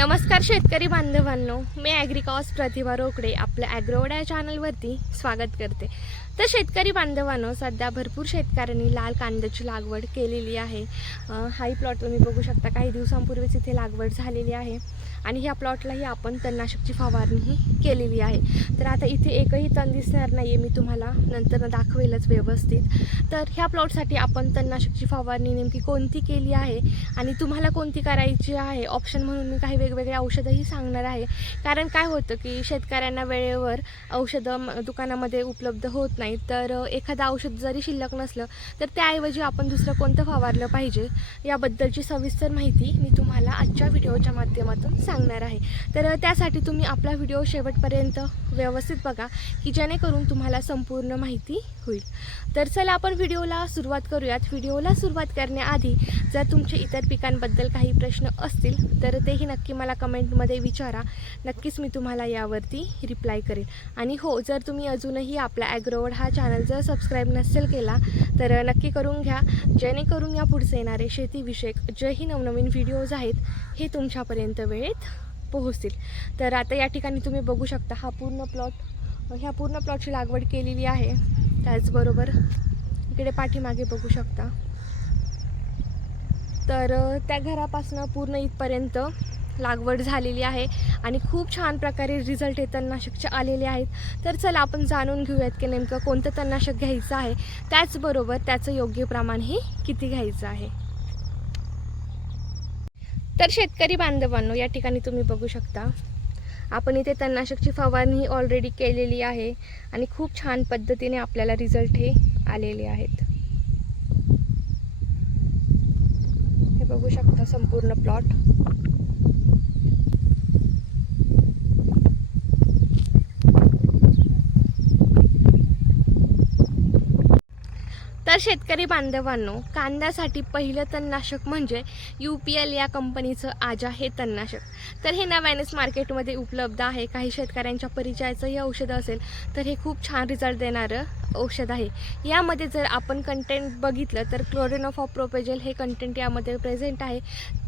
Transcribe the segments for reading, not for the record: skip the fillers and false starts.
नमस्कार शेतकरी बांधवांनो, मी ॲग्रिकॉस प्रतिभा रोकडे आपल्या ॲग्रोवड या चॅनलवरती स्वागत करते। तर शेतकरी बांधवांनो, सध्या भरपूर शेतकऱ्यांनी लाल कांद्याची लागवड केलेली आहे। हाही प्लॉट तुम्ही बघू शकता, काही दिवसांपूर्वीच इथे लागवड झालेली आहे आणि ह्या प्लॉटलाही आपण तणनाशकची फवारणी केलेली आहे। तर आता इथे एकही तण दिसणार नाही आहे, मी तुम्हाला नंतर दाखवेलच व्यवस्थित। तर ह्या प्लॉटसाठी आपण तणनाशकची फवारणी नेमकी कोणती केली आहे आणि तुम्हाला कोणती करायची आहे, ऑप्शन म्हणून मी काही वेगवेगळे औषधंही सांगणार आहे। कारण काय होतं की शेतकऱ्यांना वेळेवर औषधं दुकानामध्ये उपलब्ध होत नाही, तर एखादं औषध जरी शिल्लक नसलं तर त्याऐवजी आपण दुसरं कोणतं फवारलं पाहिजे याबद्दलची सविस्तर माहिती मी तुम्हाला आजच्या व्हिडिओच्या माध्यमातून सांगणार आहे। तर त्यासाठी तुम्ही आपला व्हिडिओ शेवटपर्यंत व्यवस्थित बघा की जेणेकरून तुम्हाला संपूर्ण माहिती होईल। तर चला आपण व्हिडिओला सुरुवात करूयात। व्हिडिओला सुरुवात करण्याआधी जर तुमचे इतर पिकांबद्दल काही प्रश्न असतील तर तेही नक्की मला कमेंटमध्ये विचारा, नक्कीच मी तुम्हाला यावरती रिप्लाय करेन। आणि हो, जर तुम्ही अजूनही आपला ॲग्रोवड हा चॅनल जर सबस्क्राईब नसेल केला तर नक्की करून घ्या, जेणेकरून या पुढचे येणारे शेतीविषयक जेही नवनवीन व्हिडिओज आहेत हे तुमच्यापर्यंत वेळेत पोहोचतील। तर आता या ठिकाणी तुम्ही बघू शकता, ह्या पूर्ण प्लॉटची लागवड केलेली आहे। त्याचबरोबर इकडे पाठीमागे बघू शकता, तर त्या घरापासून पूर्ण इथपर्यंत लागवड झालेली आहे आणि खूप छान प्रकारे रिझल्ट हे तणनाशकचे आलेले आहेत। तर चला आपण जाणून घेऊयात की नेमकं कोणतं तणनाशक घ्यायचं आहे, त्याचबरोबर त्याचं योग्य प्रमाण हे किती घ्यायचं आहे। तर शेतकरी बांधवांनो, या ठिकाणी तुम्ही बघू शकता, आपण इथे तणनाशकची फवारणी ऑलरेडी केलेली आहे आणि खूप छान पद्धतीने आपल्याला रिझल्ट हे आलेले आहेत। हे बघू शकता संपूर्ण प्लॉट। तर शेतकरी बांधवांनो, कांद्यासाठी पहिलं तणनाशक म्हणजे UPL या कंपनीचं आजा हे तणनाशक। तर हे नव्यानेच मार्केटमध्ये उपलब्ध आहे। काही शेतकऱ्यांच्या परिचयाचं हे औषध असेल तर हे खूप छान रिझल्ट देणारं औषध आहे। यामध्ये जर आपण कंटेंट बघितलं तर क्लोरेनोफॉप्रोपेजल हे कंटेंट यामध्ये प्रेझेंट आहे।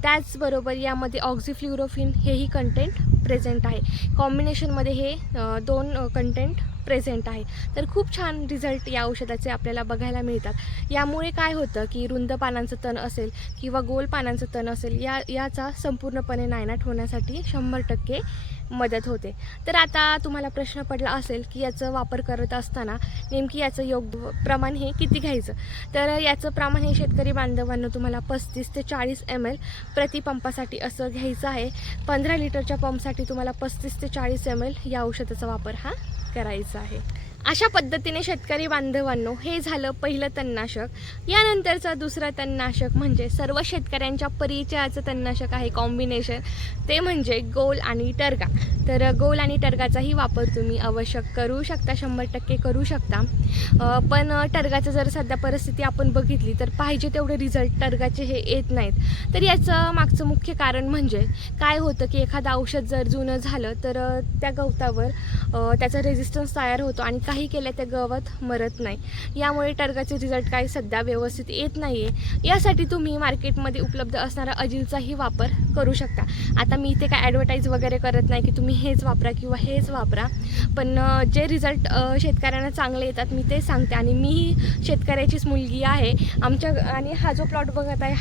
त्याचबरोबर यामध्ये ऑक्झिफ्लोरोक्विन हेही कंटेंट प्रेझेंट आहे। कॉम्बिनेशनमध्ये हे दोन कंटेंट प्रेझेंट आहे। तर खूप छान रिझल्ट या औषधाचे आपल्याला बघायला मिळतात। यामुळे काय होतं की रुंद पानांचं तण असेल किंवा गोल पानांचं तण असेल, याचा संपूर्णपणे नायनाट होण्यासाठी 100% मदत होते। तर आता तुम्हाला प्रश्न पडला असेल की याचं वापर करत असताना नेमकी याचं योग्य प्रमाण हे किती घ्यायचं। तर याचं प्रमाण हे शेतकरी बांधवांना तुम्हाला 35 ते 40 ml प्रति पंपासाठी असं घ्यायचं आहे। 15 लिटरच्या पंपसाठी तुम्हाला 35 ते 40 ml या औषधाचा वापर हा करायचा आहे। अशा पद्धतीने शेतकरी बांधवांनो, हे झालं पहिलं तणनाशक। यानंतरचं दुसरं तणनाशक म्हणजे सर्व शेतकऱ्यांच्या परिचयाचं तणनाशक आहे कॉम्बिनेशन, ते म्हणजे गोल आणि टर्गा। तर गोल आणि टर्गाचाही वापर तुम्ही आवश्यक करू शकता, 100% करू शकता। पण टर्गाचं जर सध्या परिस्थिती आपण बघितली तर पाहिजे तेवढे रिझल्ट टर्गाचे हे येत नाहीत। तर याचं मागचं मुख्य कारण म्हणजे काय होतं की एखादं औषध जर जुनं झालं तर त्या गवतावर त्याचा रेझिस्टन्स तयार होतो आणि काही केलं ते गवत मरत नाही। यामुळे टर्गाचे रिझल्ट काही सध्या व्यवस्थित येत नाही आहे। यासाठी तुम्ही मार्केटमध्ये उपलब्ध असणारा अजिलचाही वापर करू शकता। आता मी इथे काय ॲडव्हर्टाईज वगैरे करत नाही की तुम्ही हेच वापरा किंवा हेच वापरा, पण जे रिझल्ट शेतकऱ्यांना चांगले येतात मी ते सांगते। आणि मी शेतकऱ्याचीच मुलगी आहे आणि हा जो प्लॉट बघत आहे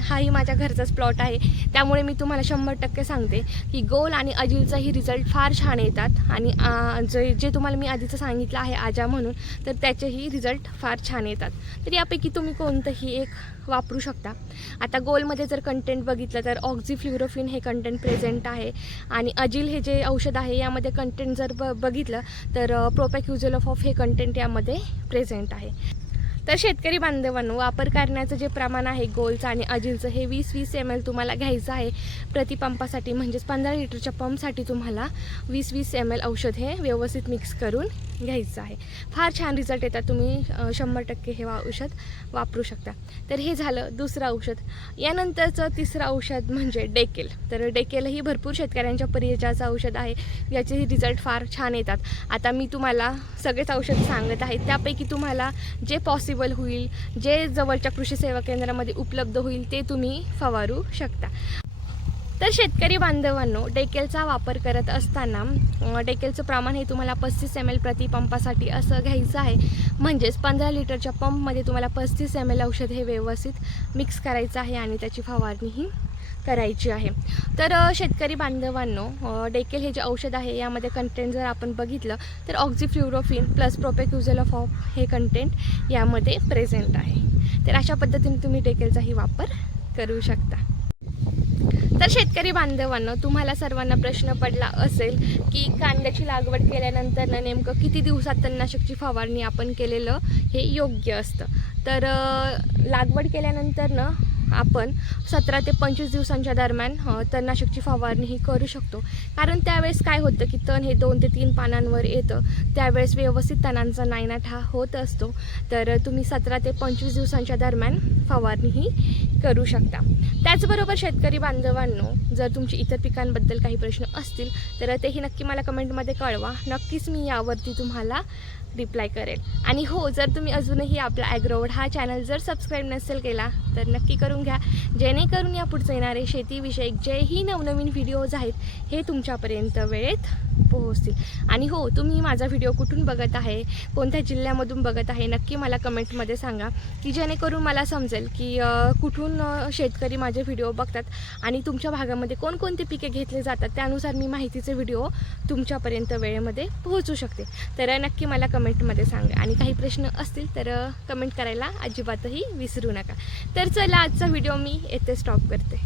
हाही माझ्या घरचाच प्लॉट आहे। त्यामुळे मी तुम्हाला 100% सांगते की गोल आणि अजिलचाही रिझल्ट फार छान येतात। आणि जे तुम्हाला मी आधीचं सांगितलं आहे आजा म्हणून, तर त्याचेही रिझल्ट फार छान येतात। तर यापैकी तुम्ही कोणतंही एक वापरू शकता। आता गोलमध्ये जर कंटेंट बघितलं तर ऑक्झिफ्लोरोक्विन हे कंटेंट प्रेझेंट आहे आणि अजिल हे जे औषध आहे यामध्ये कंटेंट जर बघितलं तर प्रोपॅक्युझोलोफॉफ हे कंटेंट यामध्ये प्रेझेंट आहे। तर शेतकरी बांधवांनो, वापर करण्याचं जे प्रमाण आहे गोलचं आणि अजिलचं हे 20-20 ml तुम्हाला घ्यायचं आहे प्रतिपंपासाठी। म्हणजेच 15 लिटरच्या पंपसाठी तुम्हाला 20-20 ml औषध हे व्यवस्थित मिक्स करून घ्यायचं आहे। फार छान रिझल्ट येतात, तुम्ही 100% हे औषध वापरू शकता। तर हे झालं दुसरं औषध। यानंतरचं तिसरं औषध म्हणजे डेकेल। तर डेकेलही भरपूर शेतकऱ्यांच्या परिचयाचं औषध आहे, याचेही रिझल्ट फार छान येतात। आता मी तुम्हाला सगळेच औषध सांगत आहे, त्यापैकी तुम्हाला जे पॉसिबल होईल, जे जवळच्या कृषी सेवा केंद्रामध्ये उपलब्ध होईल ते तुम्ही फवारू शकता। तर शेतकरी बांधवांनो, डेकेलचा वापर करत असताना डेकेलचं प्रमाण हे तुम्हाला 35 ml प्रति पंपासाठी असं घ्यायचं आहे. म्हणजेच 15 लिटरच्या पंपमध्ये तुम्हाला 35 ml औषध हे व्यवस्थित मिक्स करायचं आहे आणि त्याची फवारणीही करायची आहे. तर शेतकरी बांधवांनो, डेकेल हे जे औषध आहे यामध्ये कंटेंट जर आपण बघितलं तर ऑक्झिफ्लोरोक्विन प्लस प्रोपेक्युझोलोफॉप हे कंटेंट यामध्ये प्रेझेंट आहे. तर अशा पद्धतीने तुम्ही डेकेलचाही वापर करू शकता. तर शेतकरी बांधवांनो, तुम्हाला सर्वांना प्रश्न पडला असेल की कांद्याची लागवड केल्यानंतर नेमकं किती दिवसात तणनाशकची फवारणी आपण केलेलं हे योग्य असतं. तर लागवड केल्यानंतर आपण 17 ते 25 दिवसांच्या दरम्यान तणनाशकची फवारणी ही करू शकतो. कारण त्यावेळेस काय होतं की तण हे 2 ते 3 पानांवर येतं, त्यावेळेस व्यवस्थित तणांचा नायनाट हा होत असतो. तर तुम्ही 17 ते 25 दिवसांच्या दरम्यान फवारणी ही करू शकता. त्याचबरोबर शेतकरी बांधवांनो, जर तुमची इतर पिकांबद्दल काही प्रश्न असतील तर तेही नक्की मला कमेंटमध्ये कळवा. नक्कीच मी यावरती तुम्हाला रिप्लाय करेल. आणि हो, जर तुम्ही अजूनही आपला ॲग्रोवर्ड हा चॅनल जर सबस्क्राईब नसेल केला तर नक्की करून घ्या, जेणेकरून या पुढचे येणारे शेतीविषयक जेही नवनवीन व्हिडिओज आहेत हे तुमच्यापर्यंत वेळेत पोहोचतील. आणि हो, तुम्ही माझा व्हिडिओ कुठून बघत आहे, कोणत्या जिल्ह्यामधून बघत आहे, नक्की मला कमेंटमध्ये सांगा, की जेणेकरून मला समजेल की कुठून शेतकरी माझे व्हिडिओ बघतात आणि तुमच्या भागामध्ये कोणकोणती पिके घेतले जातात, त्यानुसार मी माहितीचे व्हिडिओ तुमच्यापर्यंत वेळेमध्ये पोहोचू शकते. तर नक्की मला कमेंटमध्ये सांगा. आणि काही प्रश्न असतील तर कमेंट करायला अजिबातही विसरू नका. तर चला, आजचा व्हिडिओ मी येथे स्टॉप करते.